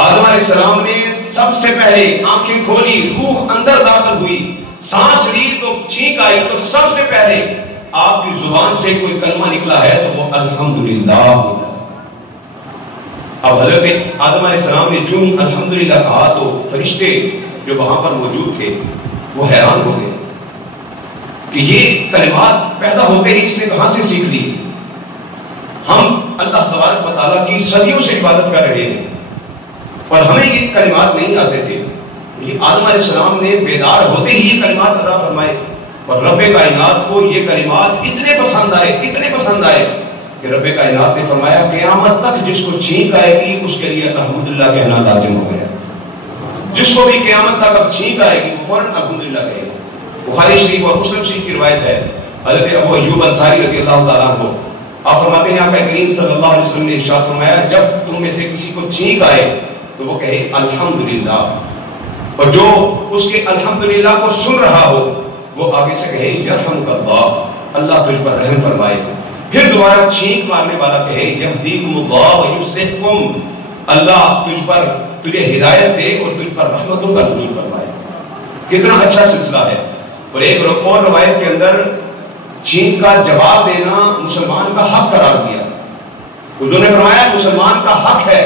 آدم علیہ السلام نے سب سے پہلے آنکھیں کھولی، روح اندر داخل ہوئی، سانس لی تو چھینک آئی، تو سب سے پہلے آپ کی زبان سے کوئی کلمہ نکلا ہے تو وہ الحمدللہ ہوتا ہے۔ اب حضرت آدم علیہ السلام نے جو الحمدللہ کہا تو فرشتے جو وہاں پر موجود تھے وہ حیران ہو گئے کہ یہ کلمات پیدا ہوتے ہی اس نے کہاں سے سیکھ لی؟ ہم اللہ تبارک و تعالیٰ کی صدیوں سے عبادت کر رہے ہیں اور ہمیں یہ کلمات نہیں آتے تھے۔ یہ آدم علیہ السلام نے بیدار ہوتے ہی یہ کلمات عطا فرمائے اور رب کائنات کو یہ کلمات اتنے پسند آئے کہ رب کائنات نے فرمایا قیامت تک جس کو چھینک آئے گی اس کے لیے الحمدللہ کہنا لازم ہو گیا۔ جس کو بھی قیامت تک اب چھینک آئے گی وہ فوراً الحمدللہ کہے گا۔ بخاری شریف اور مسلم شریف کی روایت ہے، حضرت ابو ایوب انصاری رضی اللہ تعالیٰ عنہ آپ فرماتے ہیں آقا کریم صلی اللہ علیہ وسلم نے ارشاد فرمایا جب تم میں سے کسی کو چھینک آئے تو وہ کہے الحمدللہ، اور جو اس کے الحمدللہ کو سن رہا ہو وہ آگے سے کہے یرحمک اللہ، اللہ تجھ پر رحم فرمائے۔ پھر دوبارہ چھینک مارنے والا کہے یہدیکم اللہ ویصلحکم، اللہ تجھے ہدایت دے اور تجھ پر رحمتوں کا نزول فرمائے۔ کتنا اچھا سلسلہ ہے۔ اور ایک اور روایت کے اندر چھینک کا جواب دینا مسلمان کا حق قرار دیا۔ حضور نے فرمایا مسلمان کا حق ہے۔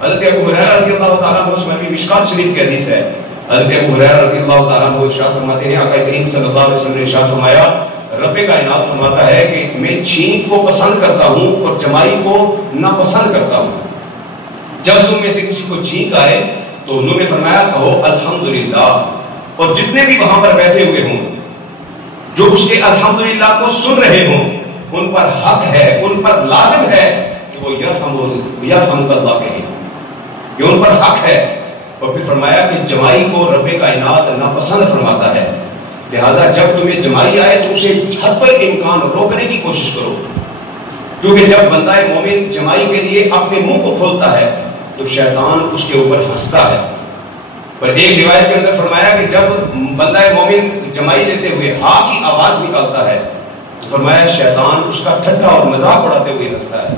حضرت ابو ہریرہ رضی اللہ تعالیٰ عنہ سنن مشکات شریف کی حدیث ہے، حضرت ابو ہریرہ رضی اللہ تعالیٰ عنہ ارشاد فرماتے ہیں آقا کریم صلی اللہ علیہ وسلم نے ارشاد فرمایا رب کائنات فرماتا ہے کہ میں چھینک کو پسند کرتا ہوں اور جمائی کو ناپسند کرتا ہوں۔ جب تم میں سے کسی کو چھینک آئے تو حضور نے فرمایا کہو الحمدللہ، اور جتنے بھی وہاں پر بیٹھے ہوئے ہوں جو اس کے الحمدللہ کو سن رہے ہوں ان پر حق ہے، ان پر لازم ہے کہ وہ یرحمک اللہ کہیں، یہ ان پر حق ہے۔ اور پھر فرمایا کہ جمائی کو رب کائنات ناپسند فرماتا ہے، لہذا جب تمہیں جمائی آئے تو اسے حد پر امکان روکنے کی کوشش کرو، کیونکہ جب بندہ مومن جمائی کے لیے اپنے منہ کو کھولتا ہے تو شیطان اس کے اوپر ہنستا ہے۔ پر ایک روایت کے اندر فرمایا کہ جب بندہ مومن جمائی لیتے ہوئے ہاں کی آواز نکالتا ہے تو فرمایا شیطان اس کا ٹھٹھا اور مذاق اڑاتے ہوئے ہنستا ہے۔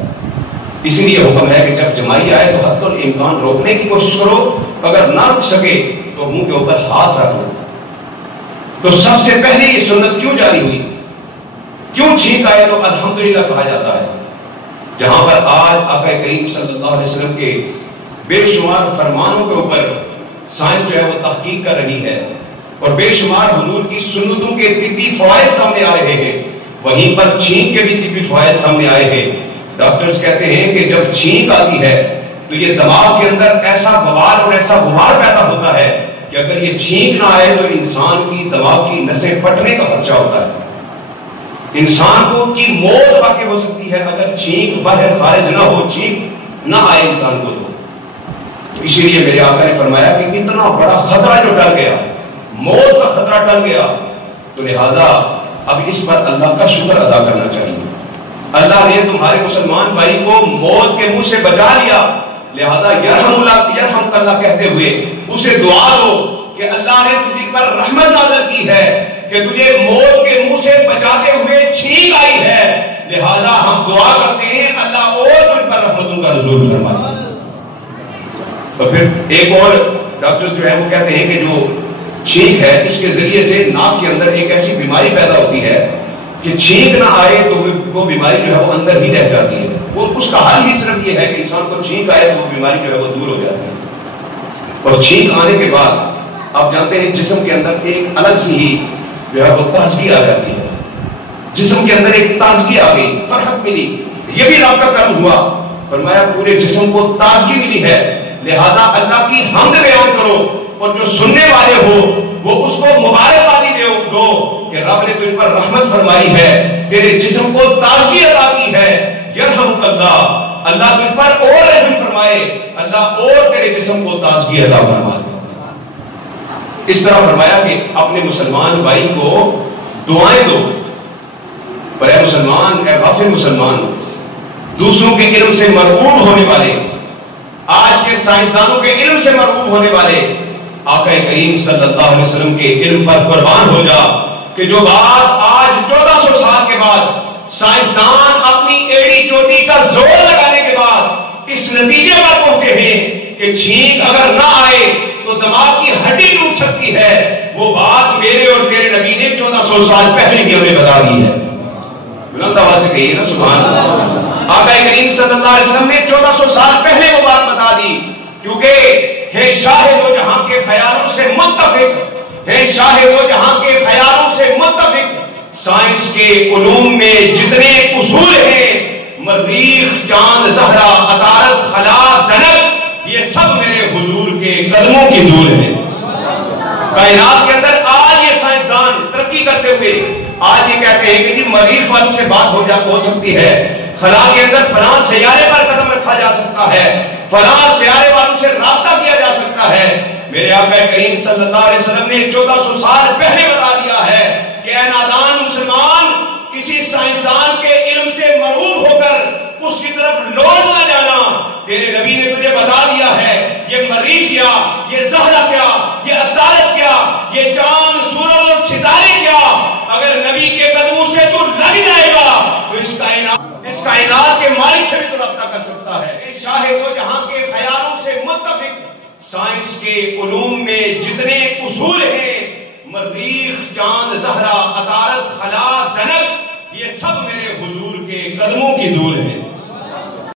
اسی لیے حکم ہے کہ جب جمائی آئے تو حد الامکان روکنے کی کوشش کرو، اگر نہ رک سکے تو منہ کے اوپر ہاتھ رکھ لو۔ تو سب سے پہلے یہ سنت کیوں جاری ہوئی؟ کیوں چھینک آئے تو الحمدللہ کہا جاتا ہے؟ جہاں پر آج آقا کریم صلی اللہ علیہ وسلم کے بے شمار فرمانوں کے اوپر سائنس جو ہے وہ تحقیق کر رہی ہے اور بے شمار حضور کی سنتوں کے طبی فوائد سامنے آ رہے ہیں، وہیں پر چھینک کے بھی طبی فوائد سامنے آئے ہیں۔ ڈاکٹرز کہتے ہیں کہ جب چھینک آتی ہے تو یہ دماغ کے اندر ایسا بوال اور ایسا غبار پیدا ہوتا ہے کہ اگر یہ چھینک نہ آئے تو انسان کی دماغ کی نسیں پھٹنے کا خدشہ ہوتا ہے، انسان کو کی موت واقع ہو سکتی ہے اگر چھینک باہر خارج نہ ہو، چھینک نہ آئے انسان کو۔ تو اسی لیے میرے آقا نے فرمایا کہ اتنا بڑا خطرہ جو ٹل گیا، موت کا خطرہ ٹل گیا، تو لہذا اب اس پر اللہ کا شکر ادا کرنا چاہیے۔ اللہ نے تمہارے مسلمان بھائی کو موت کے منہ سے بچا لیا، لہذا یرحمک اللہ کہتے ہوئے اسے دعا دو کہ اللہ نے تجھ پر رحمت نازل کی ہے کہ تجھے موت کے منہ سے بچاتے ہوئے چھینک آئی ہے، لہذا ہم دعا کرتے ہیں اللہ اور تجھ پر رحمتوں کا نزول فرمائے۔ اور پھر ایک اور ڈاکٹرز جو ہے وہ کہتے ہیں کہ جو چھینک ہے اس کے ذریعے سے ناک کے اندر ایک ایسی بیماری پیدا ہوتی ہے کہ چھینک نہ آئے تو وہ بیماری جو ہے وہ اندر ہی رہ جاتی ہے، وہ اس کا حل ہی صرف یہ ہے کہ انسان کو چھینک آئے تو وہ بیماری جو ہے وہ دور ہو جاتی ہے۔ اور چھینک آنے کے بعد آپ جانتے ہیں جسم کے اندر ایک الگ سی ہی جو ہے وہ تازگی آ جاتی ہے، جسم کے اندر ایک تازگی آ گئی، فرحت ملی، یہ بھی آپ کا کرم ہوا۔ فرمایا پورے جسم کو تازگی ملی ہے، لہذا اللہ کی حمد بیان کرو اور جو سننے والے ہو وہ اس کو مبارکبادی دو کہ رب نے تجھ پر رحمت فرمائی ہے، تیرے جسم کو تازگی عطا کی ہے، یرحمک اللہ، اللہ تجھ پر اور رحم فرمائے، اللہ اور تیرے جسم کو تازگی عطا فرمائے۔ اس طرح فرمایا کہ اپنے مسلمان بھائی کو دعائیں دو، پر اے مسلمان، اے غافل مسلمان، دوسروں کے علم سے مرعوب ہونے والے، آج کے سائنسدانوں کے علم سے مرعوب ہونے والے، آقا کریم صلی اللہ علیہ وسلم کے علم پر قربان ہو جا کہ جو بات آج 1400 سال کے بعد سائنسدان اپنی ایڑی چوٹی کا زور لگانے کے بعد اس نتیجے پر پہنچے ہیں کہ چھینک اگر نہ آئے تو دماغ کی ہڈی ٹوٹ سکتی ہے، وہ بات میرے اور تیرے نبی نے 1400 سال پہلے بھی ہمیں بتا دی ہے۔ بلند آواز سے کہیے نا سبحان اللہ۔ آقا کریم صلی اللہ علیہ وسلم نے 1400 سال پہلے وہ بات بتا دی، کیونکہ ہے شاہد و جہاں کے خیالوں سے متفق، ہے شاہد و جہاں کے خیالوں سے متفق، سائنس کے علوم میں جتنے اصول ہیں، مریخ، چاند، زہرہ، عطارد، خلا، دنک، یہ سب میرے حضور کے قدموں کی دھول ہے۔ کائنات کے اندر آج یہ سائنسدان ترقی کرتے ہوئے آج یہ کہتے ہیں کہ جی مریخ والوں سے بات ہو سکتی ہے، خلا کے اندر فلاں سیارے پر قدم رکھا جا سکتا ہے، فلاں سیارے والوں سے رابطہ کیا جا سکتا ہے۔ میرے آقا کریم صلی اللہ علیہ وسلم نے 1400 سال پہلے بتا دیا ہے کہ اے نادان مسلمان، کسی سائنسدان کے علم سے مرعوب ہو کر اس کی طرف لوٹ نہ جانا۔ تیرے نبی نے تجھے بتا دیا ہے یہ مریخ کیا، یہ زہرہ کیا، یہ عطارد کیا، یہ چاند، سورج اور ستارے کیا، اگر نبی کے قدموں سے تو لگ جائے گا تو اس کائنات کے مالک سے بھی تو رابطہ کر سکتا ہے۔ اے شاہد و جہاں کے خیالوں سے متفق، سائنس کے علوم میں جتنے اصول ہیں، مریخ، چاند، زہرہ، عطارد، خلا، دنک، یہ سب میرے حضور کے قدموں کی دھول ہے۔